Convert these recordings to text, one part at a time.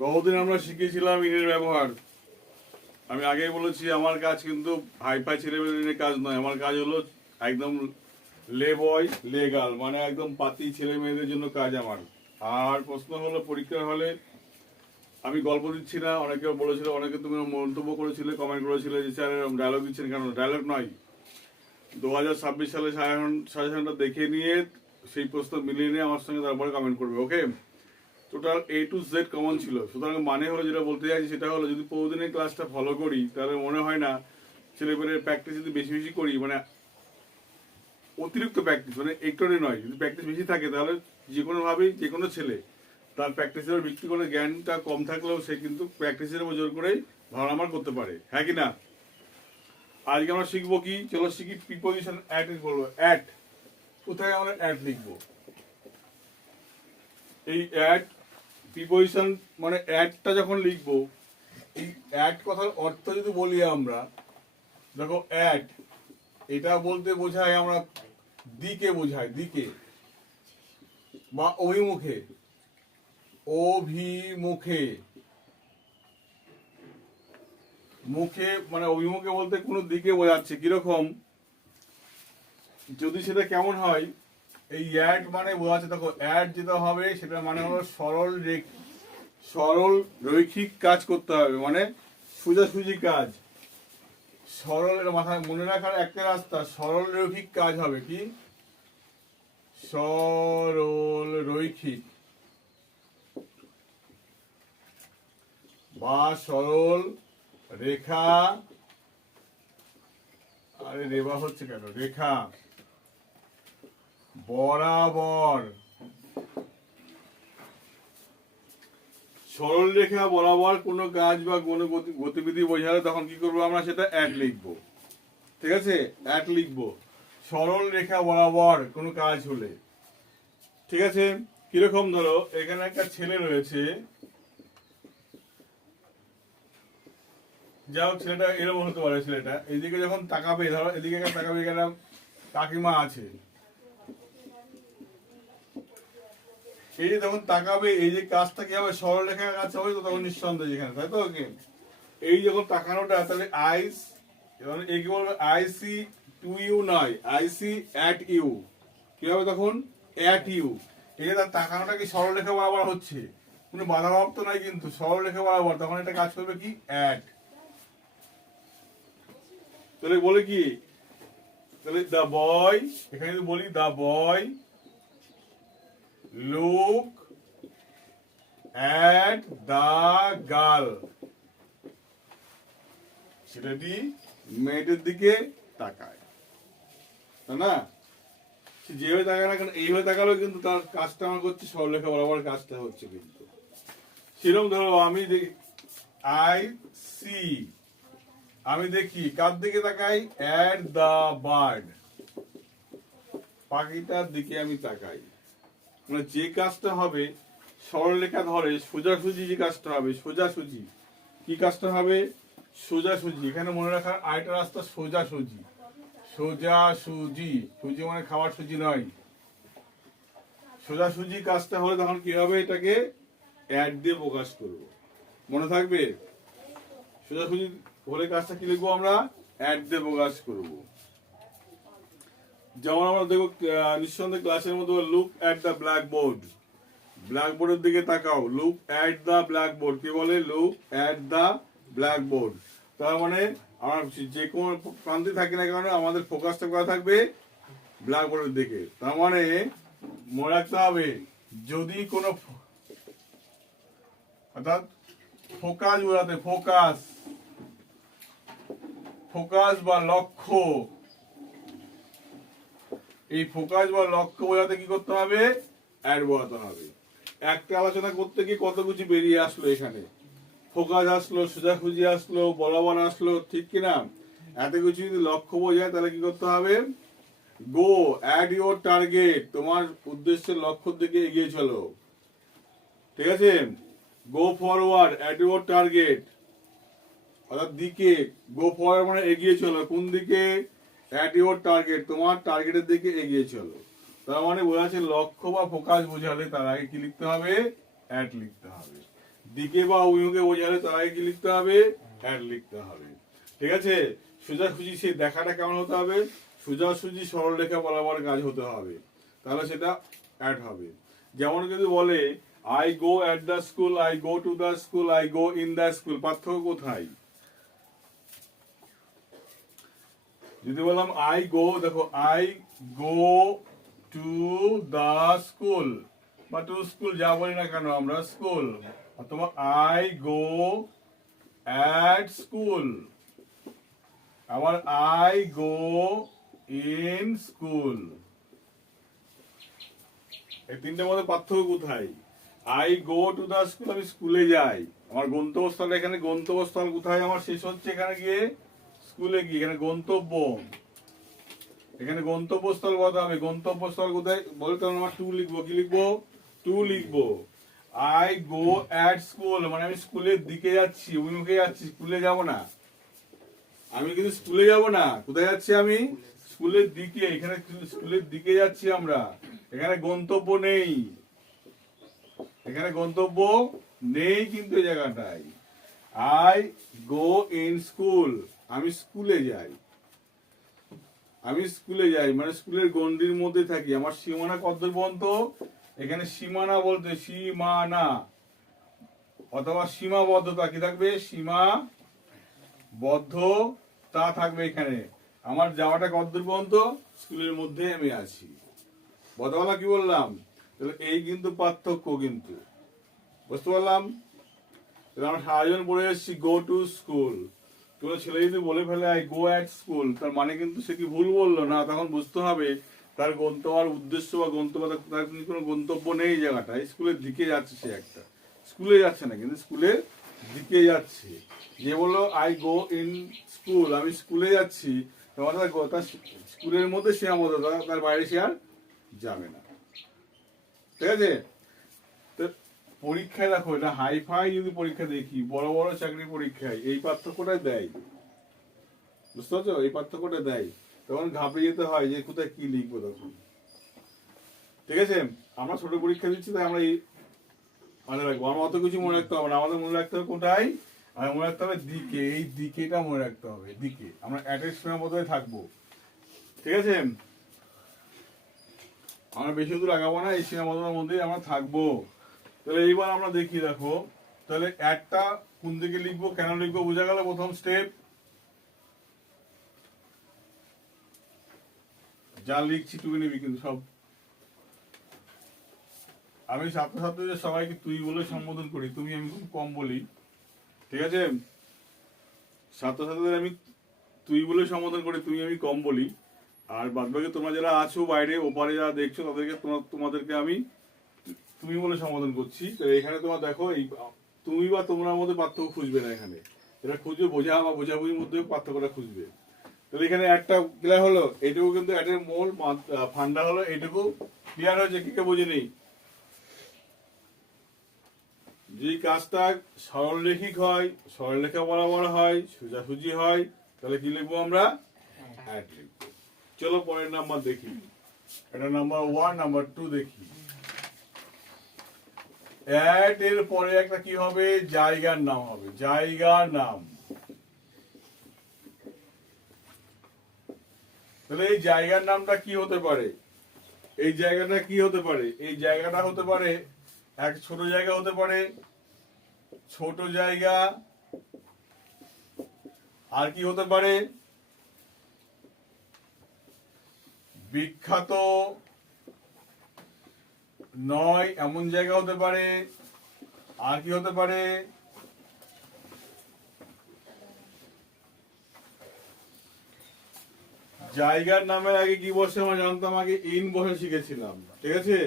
বহুদিন আমরা শিখেছিলাম ইনের ব্যবহার। আমি আগেই বলেছি আমার কাজ কিন্তু হাইফাই ছেলেমেয়েদের কাজ নয়, আমার কাজ হলো একদম লে বয় লে গার্ল, মানে একদম পাতি ছেলে মেয়েদের জন্য কাজ আমার। আর প্রশ্ন হলো পরীক্ষা হলে আমি গল্প দিচ্ছি না, অনেকে বলেছিল, অনেকে তুমি মন্তব্য করেছিলে, কমেন্ট করেছিলে যে স্যার ডায়লগ দিচ্ছেন কেন। ডায়লগ নয়, 2026 সালে সাজেশনটা দেখে নিয়ে সেই প্রশ্ন মিলিয়ে নিয়ে আমার সঙ্গে তারপরে কমেন্ট করবে। Okay, total A to Z common ছিল। সুতরাং মানে হলো যেটা বলতে চাইছি সেটা হলো যদি প্রতিদিনের ক্লাসটা ফলো করি তাহলে মনে হয় না ছেলেমেয়ের প্র্যাকটিস যদি বেশি বেশি করি, মানে অতিরিক্ত প্র্যাকটিস, মানে একটুখানি নয়, যদি প্র্যাকটিস বেশি থাকে তাহলে যে কোনোভাবেই যে কোনো ছেলে তার প্র্যাকটিসের উপর ভিত্তি করে জ্ঞানটা কম থাকলেও সে কিন্তু প্র্যাকটিসের উপর জোর করেই ভালো নাম্বার করতে পারে, হ্যাঁ কি না? আজকে আমরা শিখবো কি, চলো শিখি প্রিপোজিশন অ্যাট বলবো। অ্যাট কোথায় আমরা অ্যাট লিখবো? এই অ্যাট প্রিপোজিশন মানে অ্যাটটা যখন লিখবো, এই অ্যাট কথার অর্থ যদি বলি আমরা, দেখো অ্যাট এটা বলতে বোঝায় আমরা দিকে বোঝায়, দিকে বা অভিমুখে, অভিমুখে, মুখে মানে অভিমুখে বলতে কোনো দিকে বোঝাচ্ছে। কিরকম, যদি সেটা কেমন হয়, এই অ্যাট মানে বোঝাচ্ছে, দেখো অ্যাট যেটা হবে সেটা মানে হলো সরল রৈখিক কাজ করতে হবে, মানে সোজাসুজি কাজ। সরল মাথায় মনে রাখার একটা রাস্তা, সরল রৈখিক কাজ হবে কি, সরল রৈখিক বা সরল রেখা, আরে রেবা হচ্ছে কেন, রেখা বরাবর, সরল রেখা বরাবর কোনো কাজ বা কোনো গতিবিধি বোঝালে তখন কি করবো আমরা, সেটা অ্যাট লিখবো। ঠিক আছে, অ্যাট লিখবো সরল রেখা বরাবর কোনো কাজ হলে। ঠিক আছে, কিরকম ধরো এখানে একটা ছেলে রয়েছে, যাই ছেলেটা এরকম হতে পারে, ছেলেটা এইদিকে যখন তাকাবে, ধরো এদিকে তাকাবে, এখানে কাকিমা আছে, এই যে তখন তাকাবে, এই যে কাজটা কি হবে, সরল রেখার কাজ হবে তো তখন নিঃসন্দেহে যেখানে, তাই তো? ওকে, এই যখন তাকানোটা, তাহলে আইস এ কি বলবে, আই সি টু ইউ নয়, আই সি অ্যাট ইউ, কি হবে তখন, অ্যাট ইউ। এই যে তার তাকানোটা কি সরল রেখা বরাবর হচ্ছে, কোনো বাধা ভাব তো নাই কিন্তু, সরল রেখা বরাবর, তখন এটা কাজ করবে কি, অ্যাট। তাহলে বলে কি, তাহলে দ্য বয়, এখানে যদি বলি the boy look at the girl, ছেলেটি মেয়েটির দিকে তাকায়, তাই না? যেভাবে তাকায় না কেন, এইভাবে তাকালেও কিন্তু তার কাজটা আমার করছে, সরলরেখা বরাবর কাজটা হচ্ছে। কিন্তু সেরকম ধরো আমি আই সি, আমি দেখি, কার দিকে তাকাই, অ্যাট দ্য বার্ড, পাখিটার দিকে আমি তাকাই। মানে যে কাজটা হবে সরলরেখা ধরে সোজাসুজি, যে কাজটা হবে সোজাসুজি, কি কাজটা হবে, সোজাসুজি। এখানে মনে রাখার আরেকটা রাস্তা, সোজাসুজি, সোজাসুজি, সুজি মানে খাবার সুজি নয়, সোজাসুজি কাজটা হলে তখন কি হবে, এটাকে অ্যাড দিয়ে প্রকাশ করব, মনে থাকবে? সোজাসুজি হলে কাজটা কি লিখবো আমরা, অ্যাড দিয়ে প্রকাশ করব। যেমন আমরা দেখো নিঃসন্দেহে ক্লাসের মধ্যে look at the black board, black বোর্ডের দিকে তাকাও, look at the black board, কি বলে, look at the black board. তার মানে আমরা যে কোনো প্রান্তে থাকি না কেন আমাদের ফোকাসটা কোথায় থাকবে, ব্ল্যাক বোর্ডের দিকে। তার মানে মনে রাখতে হবে, যদি কোনো অর্থাৎ ফোকাস বোঝাতে, ফোকাস, ফোকাস বা লক্ষ্য, এই ফোকাস বা লক্ষ্য বোঝাতে কি করতে হবে, অ্যাড বোঝাতে হবে। একটা আলোচনা করতে গিয়ে কত কিছু বেরিয়ে আসলো, এখানে ফোকাস আসলো, সোজাসুজি আসলো, বরাবর আসলো, ঠিক কিনা? এত কিছু যদি লক্ষ্য বোঝায় তাহলে কি করতে হবে, গো অ্যাট ইউর টার্গেট, তোমার উদ্দেশ্যের লক্ষ্যের দিকে এগিয়ে চলো। ঠিক আছে, go forward at your target, অর্থাৎ দিকে, গো ফরওয়ার্ড মানে এগিয়ে চলো, কোন দিকে, অ্যাট ইউর টার্গেট, তোমার টার্গেটের দিকে এগিয়ে চলো। তার মানে বোঝা যাচ্ছে লক্ষ্য বা ফোকাস বোঝালে তার আগে কি লিখতে হবে, অ্যাট লিখতে হবে। দিকে বা অভিমুখে বোঝালে তার আগে কি লিখতে হবে? অ্যাট লিখতে হবে। ঠিক আছে? সোজাসুজি সেই দেখাটা কেমন হতে হবে? সোজাসুজি সরল রেখা বরাবর কাজ হতে হবে, তাহলে সেটা অ্যাড হবে। যেমন যদি বলে I go at the school, I go to the school, I go in the school, পার্থক্য কোথায়? যদি বললাম আই গো, দেখো I go to the school বা টু স্কুল যা বলি না কেন আমরা স্কুল, অথবা আই গো অ্যাট স্কুল, আবার আই গো ইন স্কুল, এই তিনটের মধ্যে পার্থক্য কোথায়? I go to the school, আমি স্কুলে যাই, আমার গন্তব্যস্থল এখানে, গন্তব্যস্থল কোথায় আমার শেষ হচ্ছে? এখানে গিয়ে স্কুলে গিয়ে, এখানে গন্তব্য, এখানে গন্তব্যস্থল বলতে হবে। গন্তব্যস্থল কোথায় বলতে হবে? আমার টু লিখবো, কি লিখবো? টু লিখবো। আই গো অ্যাট স্কুল মানে আমি স্কুলের দিকে যাচ্ছি, অভিমুখে যাচ্ছি, স্কুলে যাব না। আমি কিন্তু স্কুলে যাব না, কোথায় যাচ্ছি আমি? স্কুলের দিকে। এখানে স্কুলের দিকে যাচ্ছি আমরা, এখানে গন্তব্য নেই, এখানে গন্তব্য নেই কিন্তু এই জায়গাটায়। আই গো ইন স্কুল, আমি স্কুলে যাই, আমি স্কুলে যাই মানে স্কুলের গণ্ডির মধ্যে থাকি। আমার সীমানা কতদূর পর্যন্ত? এখানে সীমানা বলতে সীমানা অথবা সীমাবদ্ধতা কি থাকবে? সীমাবদ্ধতা থাকবে এখানে। আমার যাওয়াটা কতদূর পর্যন্ত? স্কুলের মধ্যে আমি আছি। বদলা কি বললাম? তাহলে এই কিন্তু পার্থক্য, কিন্তু বুঝতে পারলাম। আমরা সারাজন পড়ে এসেছি গো টু স্কুল, কোনো ছেলে যদি বলে ফেলে আই গো অ্যাট স্কুল, তার মানে কিন্তু সে কি ভুল বললো না? তখন বুঝতে হবে তার গন্তব্য উদ্দেশ্য বা গন্তব্য, তার কোনো গন্তব্য নেই জায়গাটায়, স্কুলের দিকে যাচ্ছে সে একটা, স্কুলে যাচ্ছে না কিন্তু স্কুলের দিকে যাচ্ছে। যে বললো আই গো ইন স্কুল, আমি স্কুলে যাচ্ছি, তার স্কুলের মধ্যে সে আমাদের, তার বাইরে সে আর যাবে না। ঠিক আছে? পরীক্ষায় দেখো, এটা হাইফাই যদি পরীক্ষা দেখি, বড় বড় চাকরি পরীক্ষায় এই পার্থক্যটা দেয়, বুঝতে পারছো? এই পার্থক্যটা দেয়, তখন ঘাবড়ে যেতে হয় যে কোথায় কি লিখবো তখন। ঠিক আছে? আমরা ছোট পরীক্ষা দিচ্ছি, তাই আমরা এই মনে রাখবো। আমার অত কিছু মনে রাখতে হবে না, আমাদের মনে রাখতে হবে কোথায়? আর মনে রাখতে হবে দিকে, এই দিকেটা মনে রাখতে হবে, দিকে আমরা অ্যাটের সীমাবদ্ধতায় থাকবো। ঠিক আছে? আমরা বেশি দূর আগাবো না, এই সীমাবদ্ধতার মধ্যেই আমরা থাকবো। তাহলে এইবার আমরা দেখি, দেখো তাহলে একটা কোন দিকে লিখবো, কেন লিখবো, বোঝা গেল প্রথম স্টেপ। যা লিখছি টুকে নিবি কিন্তু সব। আমি ছাত্রছাত্রীদের সবাইকে তুই বলে সম্বোধন করি, তুমি আমি খুব কম বলি। ঠিক আছে? ছাত্রছাত্রীদের আমি তুই বলে সম্বোধন করি, তুমি আমি কম বলি। আর বাদবাকি তোমরা যারা আছো বাইরে ওপারে যারা দেখছো, তাদেরকে তোমাদেরকে আমি তুমি বলে সম্বোধন করছি। তো এখানে তোমার দেখো, এই তুমি বা তোমরা মধ্যে পার্থক্য খুঁজবে না, এখানে এটা খুঁজবে বোঝা বা বোঝাবুঝির মধ্যে পার্থক্যটা খুঁজবে। তাহলে এখানে একটা ক্লিয়ার হলো, এইটুকু কিন্তু এটার মূল ফান্ডা হলো এইটুকু ক্লিয়ার হয়েছে, কি কে বোঝে নেই? যে কাজটা সরলরেখিক হয়, সরলরেখা বরাবর হয়, সোজাসুজি হয়, তাহলে কি লিখবো আমরা? অ্যাট লিখবো। চলো পরের নাম্বার দেখি, এটা নাম্বার 1, নাম্বার 2 দেখি। অ্যাট এর পরে একটা কি হবে? জায়গার নাম হবে, জায়গার নাম। তাহলে এই জায়গার নামটা কি হতে পারে? এই জায়গাটা কি হতে পারে? এই জায়গাটা হতে পারে এক ছোট জায়গা, হতে পারে ছোট জায়গা। আর কি হতে পারে? বিখ্যাত নয় এমন জায়গা হতে পারে। আর কি হতে পারে? জায়গার নামের আগে কি বসে আমরা জানতাম, আগে ইন বসে শিখেছিলাম। ঠিক আছে?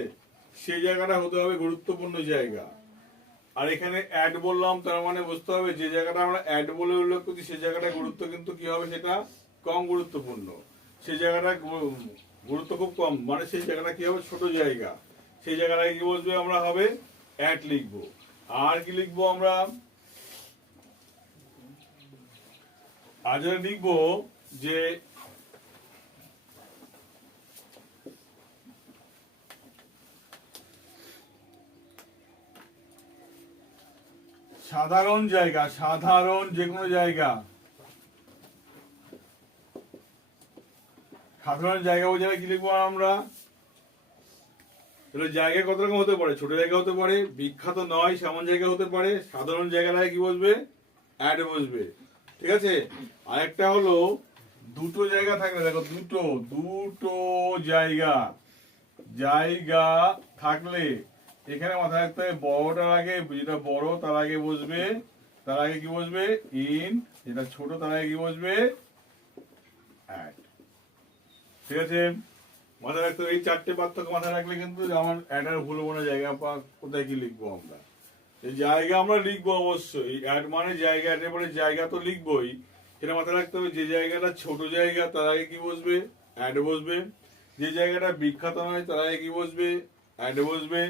সেই জায়গাটা হতে হবে গুরুত্বপূর্ণ জায়গা। আর এখানে অ্যাড বললাম, তার মানে বুঝতে হবে যে জায়গাটা আমরা অ্যাড বলে উল্লেখ করছি সেই জায়গাটা গুরুত্ব কিন্তু কি হবে? সেটা কম গুরুত্বপূর্ণ। সেই জায়গাটা গুরুত্ব খুব কম, মানে সেই জায়গাটা কি হবে? ছোট জায়গা। সেই জায়গাটায় কি বলবো আমরা? হবে অ্যাট লিখবো। আর কি লিখবো আমরা? আজ লিখবো যে সাধারণ জায়গা, সাধারণ যে কোনো জায়গা, সাধারণ জায়গা বোঝালে কি লিখবো আমরা? তাহলে জায়গা কত রকম হতে পারে? ছোট জায়গা হতে পারে, বিখ্যাত নয় সেমন জায়গা হতে পারে। সাধারণ জায়গাটায় কি বসবে? অ্যাড বসবে। ঠিক আছে। আরেকটা হলো দুটো জায়গা থাকলে, দেখো দুটো দুটো জায়গা, জায়গা থাকলে এখানে মাথায় রাখতে হবে বড়টার আগে, যেটা বড় তার আগে বসবে, তার আগে কি বসবে? ইন। যেটা ছোট তার আগে কি বসবে? অ্যাড। ঠিক আছে। মাথায় রাখতে হবে এই চারটে পার্থক্য মাথায় রাখলে কিন্তু আমার অ্যাড আর ভুলবো না। জায়গা কোথায় কি লিখবো আমরা? এই জায়গা আমরা লিখবো অবশ্যই। অ্যাড মানে জায়গা, অ্যাডের পরে জায়গা তো লিখবোই। সেটা মাথায় রাখতে হবে যে জায়গাটা ছোট জায়গা তার আগে কি বসবে? অ্যাড বসবে। যে জায়গাটা বিখ্যাত নয় তার আগে কি বসবে? অ্যাড বসবে।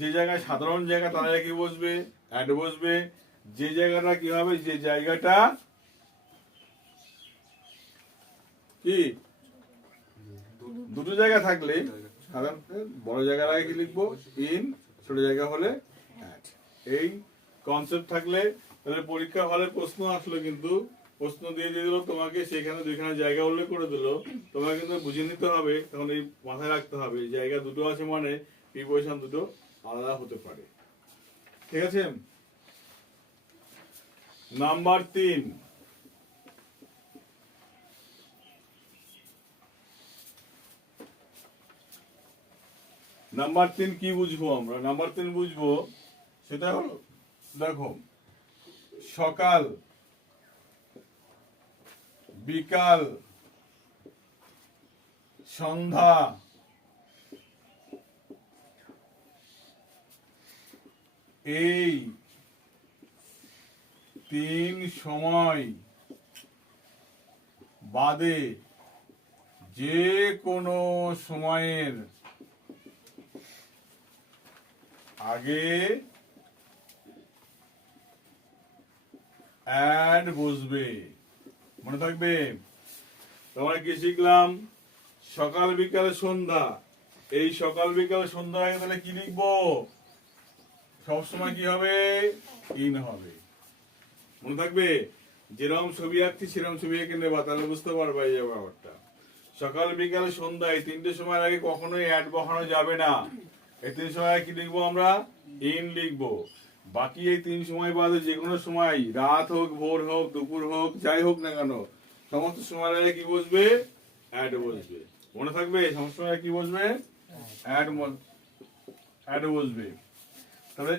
যে জায়গায় সাধারণ জায়গা তার আগে কি বসবে? অ্যাড বসবে। যে জায়গাটা কি হবে? যে জায়গাটা কি দুটো জায়গা থাকলে সাধারণত বড় জায়গার আগে কি লিখবো? ইন। ছোট জায়গা হলে অ্যাট। এই কনসেপ্ট থাকলে তাহলে পরীক্ষা হলে প্রশ্ন আসলো, কিন্তু প্রশ্ন দিয়ে দিল তোমাকে, সেখানে দুইখানে জায়গা উল্লেখ করে দিল, তোমাকে কিন্তু বুঝে নিতে হবে। তখন এই মাথায় রাখতে হবে জায়গা দুটো আছে মানে প্রিপোজিশন দুটো আলাদা হতে পারে। ঠিক আছে। নাম্বার 3, নাম্বার 3 কি বুঝবো আমরা? নাম্বার 3 বুঝবো সেটা হলো, দেখো সকাল, বিকাল, সন্ধ্যা, এই 3 সময় বাদে যে কোনো সময়ের আগে অ্যাড বসবে। মনে থাকবে? তোমরা কি শিখলাম? সকাল বিকাল সন্ধ্যা। এই সকাল বিকাল সন্ধ্যার আগে তাহলে কি লিখবো? সবসময় কি হবে? ইন হবে। মনে থাকবে? যেরকম ছবি আঁকছি সেরকম ছবি এঁকে নেবা, তাহলে বুঝতে পারবা এই ব্যাপারটা। সকাল বিকাল সন্ধ্যা এই 3টে সময়ের আগে কখনোই অ্যাড বসানো যাবে না। এই 3 সময় কি লিখবো আমরা? ইন লিখবো। বাকি এই 3 সময় বাদে যে কোনো সময়, রাত হোক, ভোর হোক, দুপুর হোক, যাই হোক না কেন, সমস্ত সময়ের আগে কি বসবে? অ্যাড বসবে। মনে থাকবে? সমস্ত সময় কি বসবে? অ্যাড বসবে। তাহলে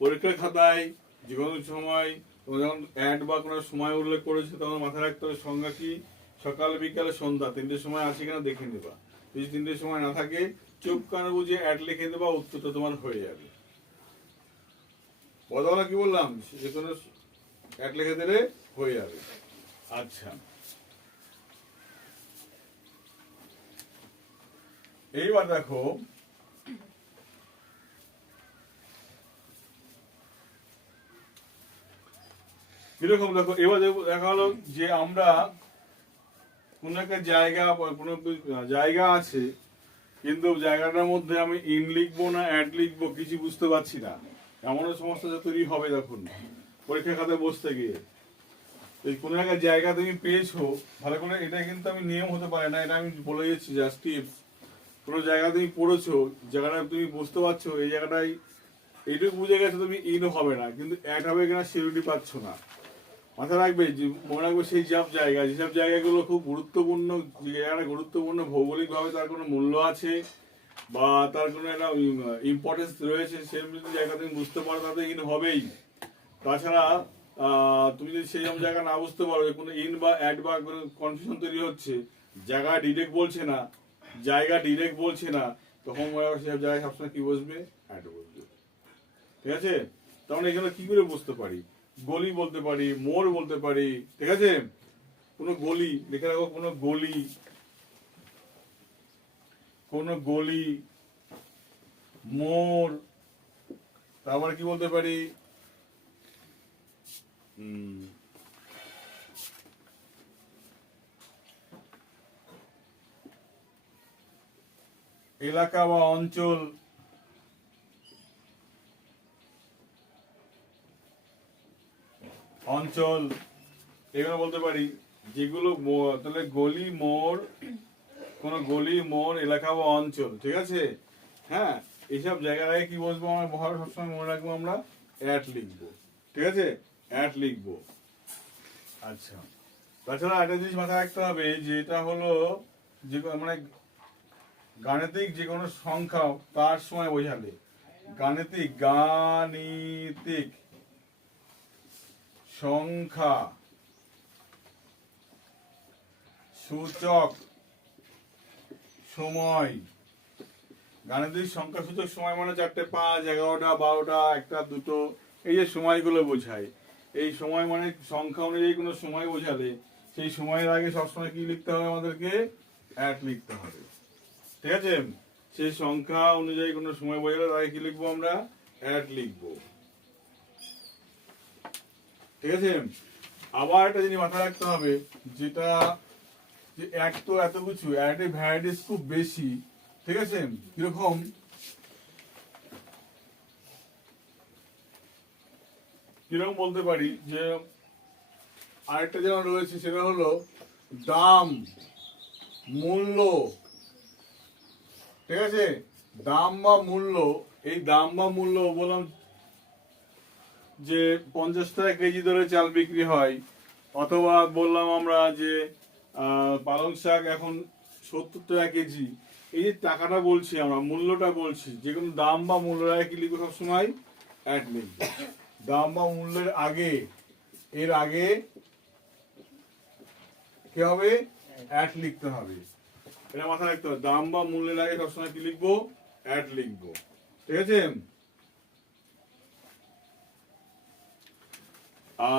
পরীক্ষার খাতায় যে কোনো সময় যখন অ্যাড বা কোনো সময় উল্লেখ করেছে তখন মাথায় রাখতে হবে সংজ্ঞা কি? সকাল বিকাল সন্ধ্যা 3টে সময় আছে কিনা দেখে নেবা। যদি 3টে সময় না থাকে চুপ কানে বুঝে অ্যাড লিখে দেবা, উত্তরটা তোমার হয়ে যাবে। কথা কি বললাম? যে কোনো অ্যাড লিখে দিলে হয়ে যাবে। আচ্ছা, এইবার দেখো কিরকম। দেখো এবার দেখা হলো যে আমরা কোন একটা জায়গা, কোন জায়গা আছে কিন্তু জায়গাটার মধ্যে আমি ইন লিখবো না অ্যাড লিখবো কিছু বুঝতে পারছি না, এমনও সমস্যা তৈরি হবে। দেখুন পরীক্ষা খাতায় বসতে গিয়ে এই কোন একটা জায়গা তুমি পেয়েছো, ভালো করে, এটা কিন্তু আমি নিয়ম হতে পারে না, এটা আমি বলে দিচ্ছি জাস্ট টিপস। কোনো জায়গা তুমি পড়েছো, জায়গাটা তুমি বুঝতে পারছো এই জায়গাটায় এইটুকু বুঝে গেছো তুমি, ইন হবে না, কিন্তু অ্যাড হবে কিনা সিউরিটি পাচ্ছ না। মাথায় রাখবে যে, মনে রাখবে সেই সব জায়গা, যেসব জায়গাগুলো খুব গুরুত্বপূর্ণ, যে জায়গাটা গুরুত্বপূর্ণ ভৌগোলিকভাবে তার কোনো মূল্য আছে বা তার কোনো একটা ইম্পর্টেন্স রয়েছে, সেরকম জায়গা তুমি বুঝতে পারো তাতে ইন হবেই। তাছাড়া তুমি যদি সেই সব জায়গা না বুঝতে পারো, কোনো ইন বা অ্যাড বা কোনো কনফিউশন তৈরি হচ্ছে, জায়গা ডিরেক্ট বলছে না, জায়গা ডিরেক্ট বলছে না, তখন মনে হয় সেসব জায়গায় সবসময় কি বসবে? অ্যাড বসবে। ঠিক আছে। তখন এখানে কি করে বুঝতে পারি? গলি বলতে পারি, মোড় বলতে পারি। ঠিক আছে। কোনো গলি লিখে রাখো, কোনো গলি, কোনো গলি, মোড়, তারপরে কি বলতে পারি? এলাকা বা অঞ্চল, অঞ্চল, এগুলো বলতে পারি। যেগুলো তাহলে গলি মোড়, কোন গলি মোড় এলাকা বা অঞ্চল, ঠিক আছে। হ্যাঁ, এইসব জায়গায় কি বসবো আমরা বহার সবসময় মনে রাখবো, আমরা অ্যাট লিখবো, ঠিক আছে, অ্যাট লিখবো। আচ্ছা, তাছাড়া একটা জিনিস মাথায় রাখতে হবে, যেটা হলো যে মানে গাণিতিক যে কোনো সংখ্যা তার সময় বোঝালে, গাণিতিক সংখ্যা সূচক সময়, গাণিতিক সংখ্যা সূচক সময় মানে 4টে, 5, 11টা, 12টা, 1টা, 2টো, এই যে সময়গুলো বোঝায়। এই সময় মানে সংখ্যা অনুযায়ী কোনো সময় বোঝালে সেই সময়ের আগে সবসময় কি লিখতে হবে আমাদেরকে, অ্যাট লিখতে হবে, ঠিক আছে। সেই সংখ্যা অনুযায়ী কোনো সময় বোঝালে তাকে কি লিখবো আমরা, অ্যাট লিখবো, ঠিক আছে। আবার একটা জিনিস মাথায় রাখতে হবে, যেটা যে এক তো এত কিছু, অ্যাডের ভ্যারাইটিস খুব বেশি, ঠিক আছে। কিরকম, কিরকম বলতে পারি যে আরেকটা যেমন রয়েছে, সেটা হলো দাম, মূল্য, ঠিক আছে। দাম বা মূল্য, এই দাম বা মূল্য বললাম যে 50 টাকা কেজি ধরে চাল বিক্রি হয়, অথবা বললাম আমরা যে পালং শাক এখন 70 টাকা কেজি। এই যে টাকাটা বলছি আমরা, মূল্যটা বলছি, যে কোনো দাম বা মূল্যটা কি লিখবো সবসময়, অ্যাট লিখবো। দাম বা মূল্যের আগে, এর আগে কি হবে, অ্যাট লিখতে হবে, এটা মাথায় রাখতে হবে। দাম বা মূল্যের আগে সবসময় কি লিখবো, অ্যাট লিখবো, ঠিক আছে।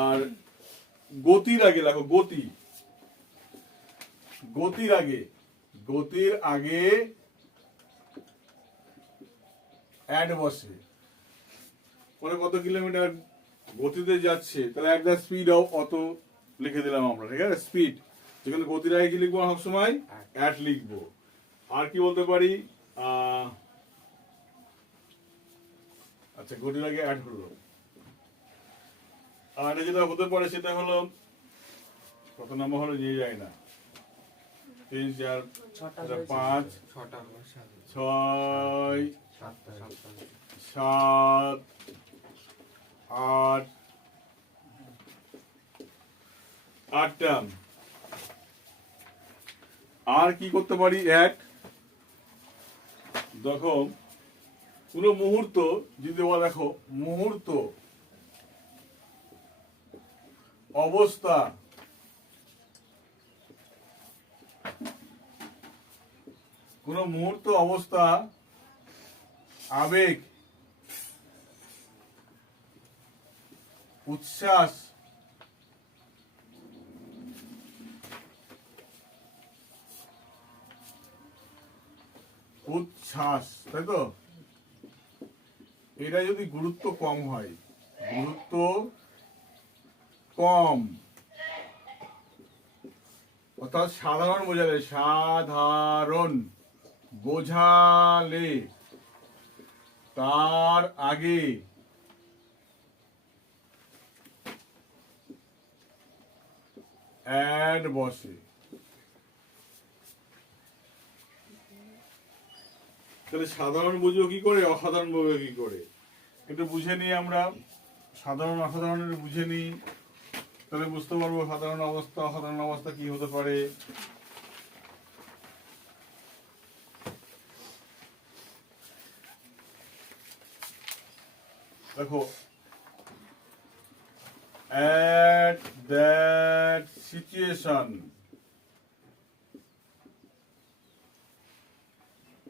আর গতির আগে লেখো, গতির আগে অ্যাড বসে, মানে কত কিলোমিটার গতিতে যাচ্ছে, তাহলে একটা স্পিড অত লিখে দিলাম আমরা, ঠিক আছে, স্পিড। যেখানে গতির আগে কি লিখবো সব সময়, অ্যাট লিখবো। আর কি বলতে পারি, আচ্ছা গতির আগে অ্যাড হলো। আর এটা যেটা হতে পারে সেটা হলো, কত নম্বর হলো নিয়ে যায় না, 3, 4, 5, 6, 7, 8, 8টা। আর কি করতে পারি, এক দেখো, পুরো মুহূর্ত যদি বলা, দেখো মুহূর্ত, অবস্থা, কোন মুহূর্ত, অবস্থা, আবেগ, উচ্ছ্বাস, তাই তো। এটা যদি গুরুত্ব কম হয়, গুরুত্ব কম, অর্থাৎ সাধারণ বোঝালে তার আগে অ্যাড বসে। তাহলে সাধারণ বুঝবো কি করে, অসাধারণ বুঝবো কি করে, একটু বুঝে নিই আমরা। সাধারণ অসাধারণের বুঝে নিই, তাহলে বুঝতে পারবো সাধারণ অবস্থা অসাধারণ অবস্থা কি হতে পারে। দেখো, at that situation,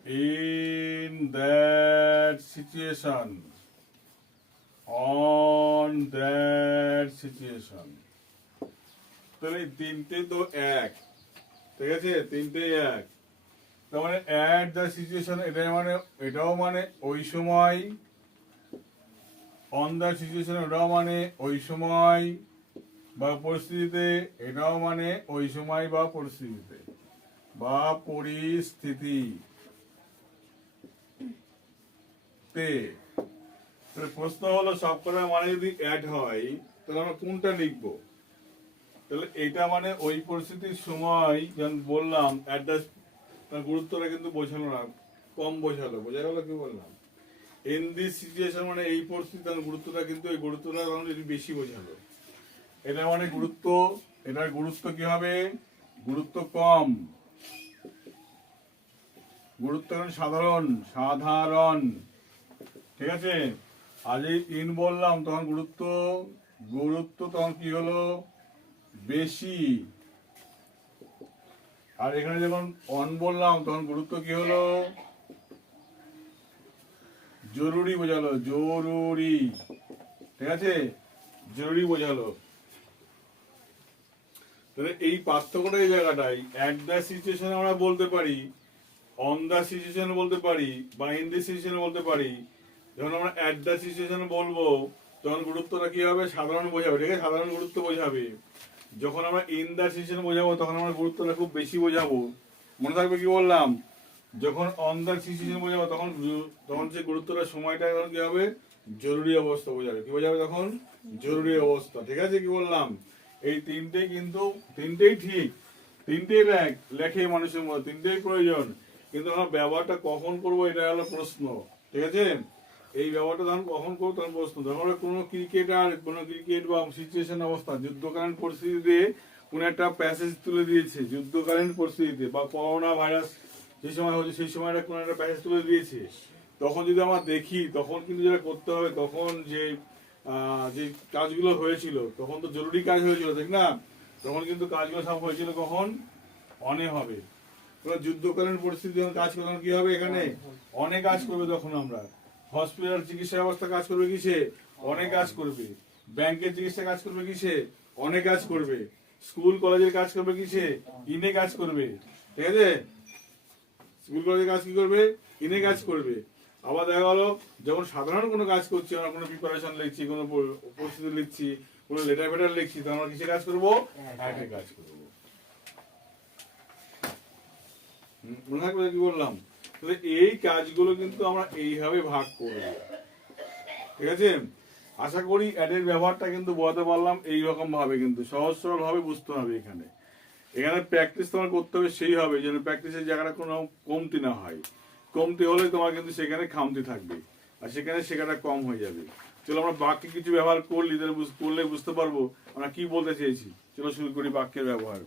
in that situation, on that situation, তাহলে তিনটে তো এক, ঠিক আছে, তিনটে এক। তার মানে at the situation, এটাই মানে, এটাও মানে ওই সময়, অন দ্য সিচুয়েশন ওটাও মানে ওই সময় বা পরিস্থিতিতে, এটাও মানে ওই সময় বা পরিস্থিতিতে বা পরিস্থিতিতে। প্রশ্ন হলো সবকটার মানে যদি অ্যাড হয় তাহলে আমরা কোনটা লিখবো? তাহলে এটা মানে ওই পরিস্থিতির সময় যেমন বললাম অ্যাড্রেস, তার গুরুত্বটা কিন্তু বোঝালো না, কম বোঝালো। বোঝা গেল কি বললাম? ইন দিস সিচুয়েশন মানে এই পরিস্থিতি, তার গুরুত্বটা কিন্তু এই গুরুত্বটা একটু বেশি বোঝালো। এটা মানে গুরুত্ব, এটার গুরুত্ব কি হবে? গুরুত্ব কম। গুরুত্ব সাধারণ, সাধারণ, ঠিক আছে। আর এই ইন বললাম তখন গুরুত্ব, গুরুত্ব তখন কি হলো? বেশি। আর এখানে যখন অন বললাম তখন গুরুত্ব কি হলো? জরুরি বোঝালো, জরুরি, ঠিক আছে, জরুরি বোঝালো। তাহলে এই পার্থক্যটা এই জায়গাটাই। অ্যাট দ্য সিচুয়েশন আমরা বলতে পারি, অন দ্য সিচুয়েশন বলতে পারি, বা ইন দ্য সিচুয়েশন বলতে পারি। যখন আমরা অ্যাট দ্য সিচুয়েশন বলবো তখন গুরুত্বটা কি হবে? সাধারণ বোঝাবে, ঠিক আছে, সাধারণ গুরুত্ব বোঝাবে। যখন আমরা ইন দ্য সিচুয়েশন বোঝাবো তখন আমরা গুরুত্বটা খুব বেশি বোঝাবো। মনে থাকবে কি বললাম? যখন অন দ্য সিচুয়েশন বোঝাবো তখন তখন যে গুরুত্বটা সময়টা তখন কি হবে? জরুরি অবস্থা বোঝাবে। কি বোঝাবে তখন? জরুরি অবস্থা, ঠিক আছে। কি বললাম? এই তিনটেই কিন্তু, তিনটেই ঠিক, তিনটেই লেখে মানুষের মধ্যে, তিনটেই প্রয়োজন। কিন্তু আমরা ব্যবহারটা কখন করবো এটা হলো প্রশ্ন, ঠিক আছে। এই ব্যবহারটা যখন কখন করবো তখন প্রশ্ন। যখন আমরা কোনো ক্রিকেটার, কোনো ক্রিকেট বা সিচুয়েশন অবস্থা, যুদ্ধকালীন পরিস্থিতিতে কোনো একটা প্যাসেজ তুলে দিয়েছে, যুদ্ধকালীন পরিস্থিতিতে বা করোনা ভাইরাস যে সময় হচ্ছে সেই সময়টা কোনো একটা প্যাসেজ তুলে দিয়েছে, তখন যদি আমরা দেখি তখন কিন্তু যেটা করতে হবে, তখন যে যে কাজগুলো হয়েছিল তখন তো জরুরি কাজ হয়েছিল, ঠিক না? তখন কিন্তু কাজগুলো সব হয়েছিল কখন? অনে হবে। যুদ্ধকালীন পরিস্থিতি যখন কাজ করবে তখন কি হবে? এখানে অনেক কাজ করবে। তখন আমরা হসপিটাল চিকিৎসা ব্যবস্থা কাজ করবে কিসে? অনেক কাজ করবে। ব্যাংকের চিকিৎসা কাজ করবে কিসে? অনেক কাজ করবে। স্কুল কলেজের কাজ করবে কিসে? ইনে কাজ করবে, ঠিক আছে। স্কুল কলেজের কাজ কি করবে? ইনে কাজ করবে। আবার দেখা গেলো যখন সাধারণ কোনো কাজ করছি, আমরা কোনো প্রিপারেশন লিখছি, কোনো পরিস্থিতি লিখছি, কোনো লেটার ফেটার লিখছি, তো আমরা কিসে কাজ করবো? অ্যাটে কাজ করবো। মনে থাকবে কি বললাম? তাহলে এই কাজগুলো কিন্তু আমরা এইভাবে ভাগ করব, ঠিক আছে। আশা করি অ্যাডের ব্যবহারটা কিন্তু বোঝাতে পারলাম এইরকম ভাবে, কিন্তু সহজ সরল ভাবে বুঝতে হবে। এখানে এখানে প্র্যাকটিস তোমার করতে হবে সেই হবে যেন প্র্যাকটিসের জায়গাটা কোনো কমতি না হয়। কমতি হলে তোমার কিন্তু সেখানে খামতি থাকবে, আর সেখানে শেখাটা কম হয়ে যাবে। চলো আমরা বাক্যে কিছু ব্যবহার করলে বুঝতে পারবো আমরা কি বলতে চেয়েছি। চলো শুরু করি বাক্যের ব্যবহার।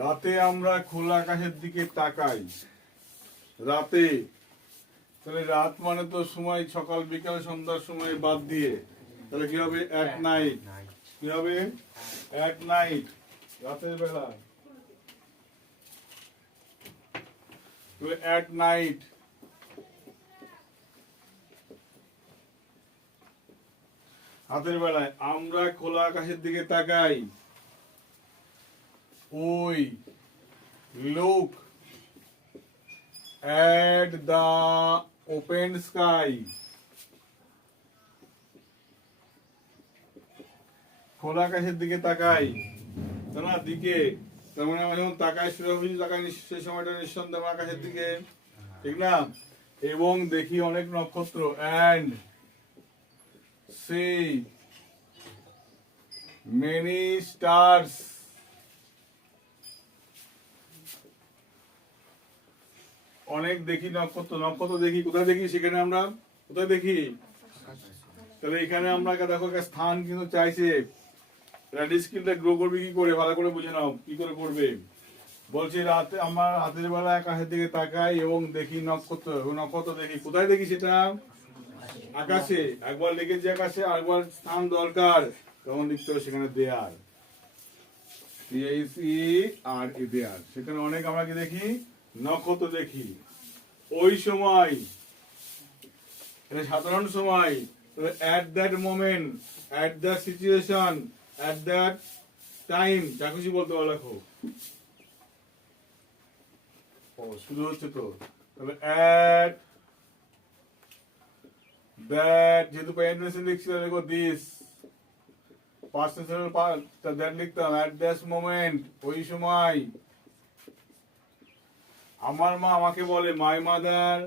রাতে আমরা খোলা আকাশের দিকে তাকাই। রাতে, তাহলে রাত মানে তো সময় সকাল বিকাল সন্ধ্যার সময় বাদ দিয়ে, তাহলে কি হবে? At night. কি হবে? অ্যাট নাইট, রাতের বেলা। অ্যাট নাইট, রাতের বেলায় আমরা খোলা আকাশের দিকে তাকাই। ওই look at the open sky. খোলা আকাশের দিকে তাকাই, না দিকে, তার মানে আমরা যখন তাকাই, সোজাসুজি তাকাই সেই সময়টা নিঃসন্দেহে আকাশের দিকে, ঠিক না। এবং দেখি অনেক নক্ষত্র, and see many stars. অনেক দেখি নক্ষত্র, নক্ষত্র দেখি কোথায় দেখি? সেখানে আমরা কোথায় দেখি? তাহলে এখানে আমরা দেখো একটা স্থান কিন্তু চাইছে। স্কিলটা গ্রো করবে কি করে? ভালো করে বুঝে নাও কি করে করবে। বলছি রাতে আমার রাতের বেলা আকাশের দিকে তাকাই এবং দেখি নক্ষত্র, নক্ষত্র দেখি কোথায় দেখি? সেটা আকাশে। একবার লিখেছি আকাশে, আরেকবার স্থান দরকার, তখন লিখতে হবে সেখানে দেয়ার, আর দেয়ার। সেখানে অনেক আমরা কি দেখি? নক্ষত্র দেখি। ওই সময়, এটা সাধারণ সময়। at that moment, at that situation, at that time, যা খুশি বলতে পারো। লেখো, শুরু হচ্ছে তো। তবে at that, যেহেতু প্যারেন্টেন্স লিখছি লেখো this, past tense that লিখতাম at that moment, ওই সময়। আমার মা আমাকে বলে মাই মাদার,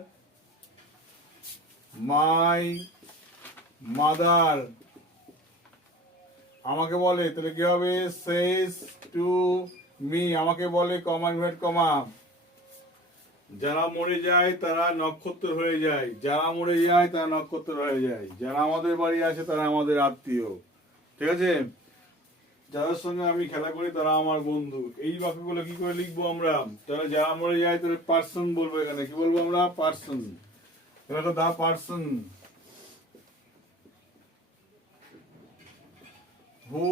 মাই মাদার আমাকে বলে, তাহলে কি হবে? সেজ টু মি, আমাকে বলে, কমা ইনভার্ট কমা। যারা মরে যায় তারা নক্ষত্র হয়ে যায়, যারা মরে যায় তারা নক্ষত্র হয়ে যায়। যারা আমাদের বাড়ি আছে তারা আমাদের আত্মীয়, ঠিক আছে? যাদের সঙ্গে আমি খেলা করি তারা আমার বন্ধু। এই বাক্যগুলো কি করে লিখবো আমরা? তারা যারা মরে যায় তাহলে পার্সন বলবো, এখানে কি বলবো আমরা? পার্সন। এটা the person who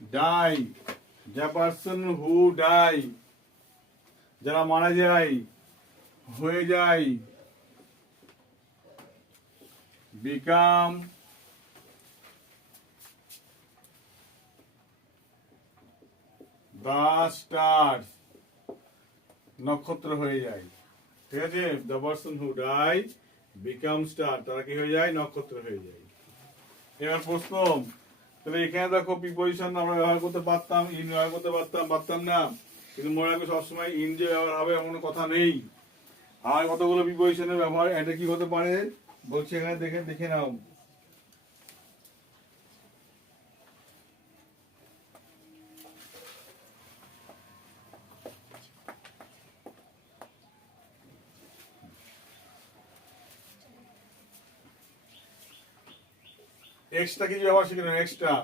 die, the person who die, যারা মারা যায়, হয়ে যায়, বিকাম দ্য স্টার, নক্ষত্র হয়ে যায়, ঠিক আছে? The person who die become star, তারা কি হয়ে যায়? নক্ষত্র হয়ে যায়। এবার প্রশ্ন, তাহলে এখানে দেখো প্রিপোজিশন আমরা ব্যবহার করতে পারতাম, ইন ব্যবহার করতে পারতাম না, কিন্তু মনে রাখবে সবসময় ইন যে ব্যবহার হবে এমন কথা নেই। আর কতগুলো প্রিপোজিশনের ব্যবহার, এটা কি হতে পারে বলছি এখানে, দেখে নাও। এক্সট্রা কিছু ব্যবহার শিখে নাও, এক্সট্রা।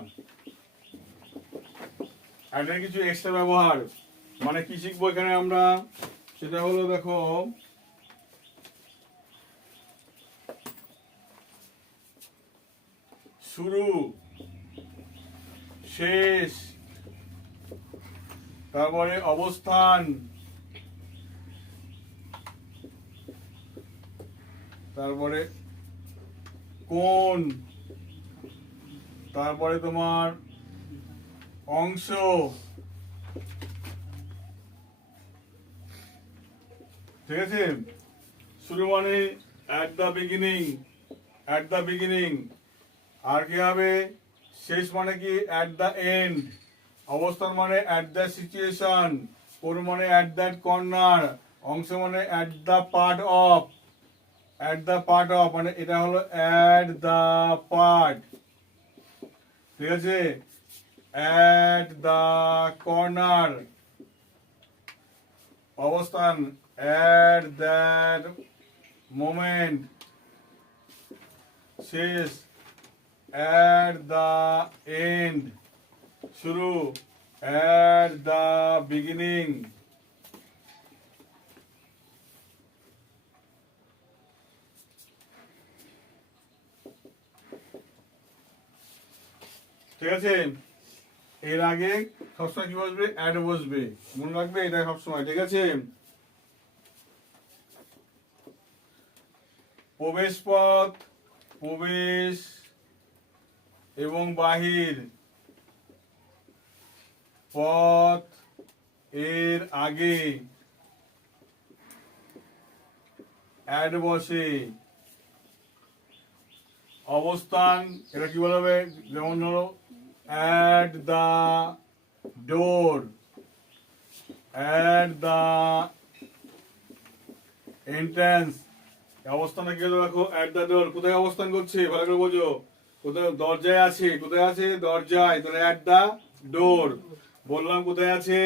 এটা কিছু এক্সট্রা ব্যবহার মানে কি শিখবো এখানে আমরা? সেটা হলো দেখো, শুরু, শেষ, তারপরে অবস্থান, তারপরে কোন, তারপরে তোমার অংশ, ঠিক আছে? শুরু মানে at the beginning, at the beginning. আর কি হবে? শেষ মানে কি? At the end. অবস্থান মানে অ্যাট দ্য সিচুয়েশন। কোন মানে অ্যাট দ্যাট কর্নার। অংশ মানে at the part of, at the part of মানে এটা হলো অ্যাট দ্য পার্ট, ঠিক আছে? অ্যাট দ্য কর্নার, অবস্থান অ্যাট দ্যাট মোমেন্ট, শেষ অ্যাট দ্য এন্ড, শুরু অ্যাট দ্য বিগিনিং। ঠিক আছে? এর আগে সবসময় কি বসবে? অ্যাড বসবে, মনে রাখবে এটা সবসময়, ঠিক আছে? প্রবেশ পথ, প্রবেশ এবং বাহির, পথ এর আগে অ্যাড বসে। অবস্থান, এটা কি বলা হবে? যেমন ধরো at the door, at the entrance। অবস্থানটা কি হলো দেখো? at the door, কোথায় অবস্থান করছে ভালো করে বোঝো। কোথায়? দরজায় আছে। কোথায় আছে? দরজায়, তাহলে at the door। বললাম কোথায় আছে?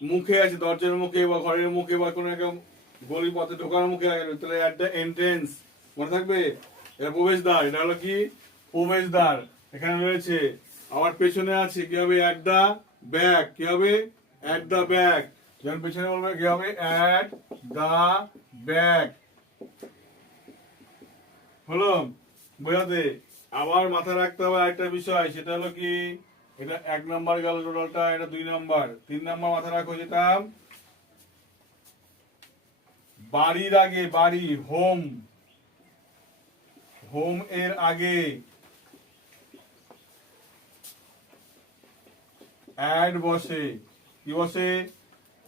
মুখে আছে, দরজার মুখে বা ঘরের মুখে বা কোনো একটা গলি পথে ঢোকার মুখে, তাহলে at the entrance, মনে থাকবে? এটা প্রবেশদ্বার, এটা হলো কি? প্রবেশদ্বার এখানে রয়েছে। আমার পেছনে আছে, কি হবে? অ্যাট দা ব্যাক, কি হবে? At the back. যখন পেছনে বলবে কি হবে? At the back. হলো? বোঝাতে? আবার মাথায় রাখতে হবে আরেকটা বিষয়, সেটা হলো কি? এটা 1 নাম্বার গেল টোটালটা, এটা 2 নাম্বার। 3 নাম্বার মাথায় রাখো, যেটা বাড়ির আগে, বাড়ি হোম, হোম এর আগে অ্যাড বসে। কি বসে?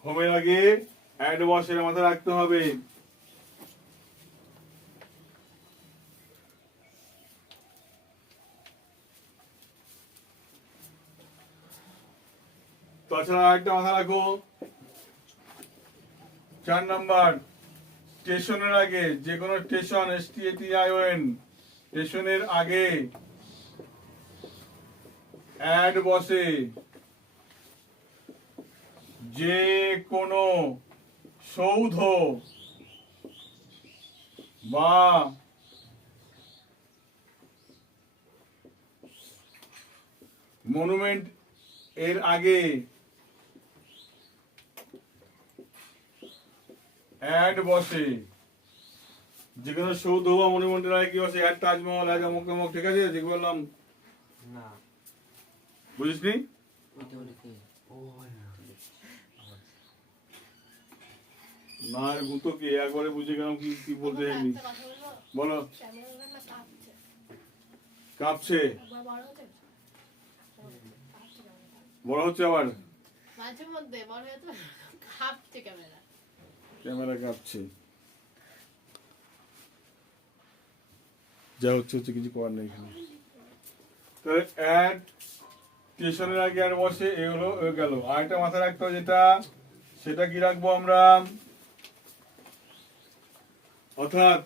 হোমের আগে অ্যাড বসে, মাথায় রাখতে হবে। তাছাড়া একটা মাথা রাখো, 4 নাম্বার, স্টেশনের আগে, যে কোনো স্টেশন, STATION, স্টেশনের আগে অ্যাড বসে, যে কোনো সৌধ বা মনুমেন্ট এর আগে অ্যাড বসে, যে কোনো সৌধ বা মনুমেন্টের আগে কি বসে? অ্যাড তাজমহল, অ্যাড অমুক তমুক, ঠিক আছে? যে বললাম, না বুঝিসনি? ওইটা ওইটাকে ও না গুতো কি একবারে বুঝে গেলাম কি কি বলতে চাইনি। বলো। কাঁপছে, বড় হচ্ছে আবার, মাঝে মধ্যে মনে হয় তো কাঁপছে ক্যামেরা। ক্যামেরা কাঁপছে, যা হচ্ছে হচ্ছে, কিছু করার নেই এখানে। তাহলে অ্যাড স্টেশনের আগে আর বসে, এ হলো হয়ে গেল। আরেকটা মাথায় রাখতে হবে যেটা, সেটা কি রাখবো আমরা? অর্থাৎ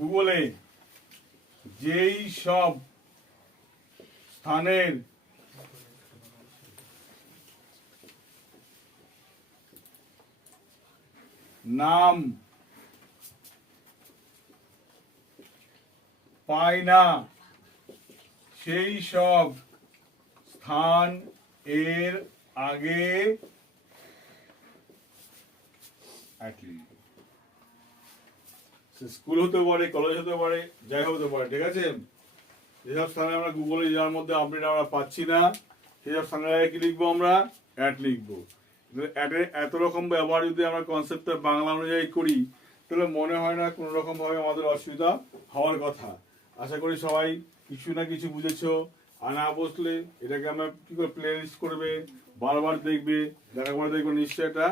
গুগলে যেই সব স্থানের নাম পায় না, সেই সব স্থান এর আগে স্কুল হতে পারে, কলেজ হতে পারে, যাই হতে পারে, ঠিক আছে? যেসব স্থানে আমরা গুগলে যাওয়ার মধ্যে আপডেট আমরা পাচ্ছি না, সেসব স্থানের আগে কি লিখবো আমরা? অ্যাট লিখবো। অ্যাটের এত রকম ব্যবহার যদি আমরা কনসেপ্টটা বাংলা অনুযায়ী করি, তাহলে মনে হয় না কোনো রকম ভাবে আমাদের অসুবিধা হওয়ার কথা। আশা করি সবাই কিছু না কিছু বুঝেছো। আর না বুঝলে এটাকে আমরা কি করে প্লে লিস্ট করবে, বারবার দেখবে, দেখার পরে দেখবে নিশ্চয়ই এটা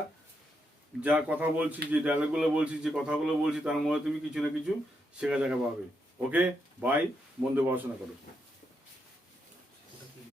যা কথা বলছি, যে ডায়লগগুলো বলছি, যে কথাগুলো বলছি, তার মধ্যে তুমি কিছু না কিছু শেখা জায়গা পাবে। ওকে, বাই, মন দিয়ে পড়াশোনা করো।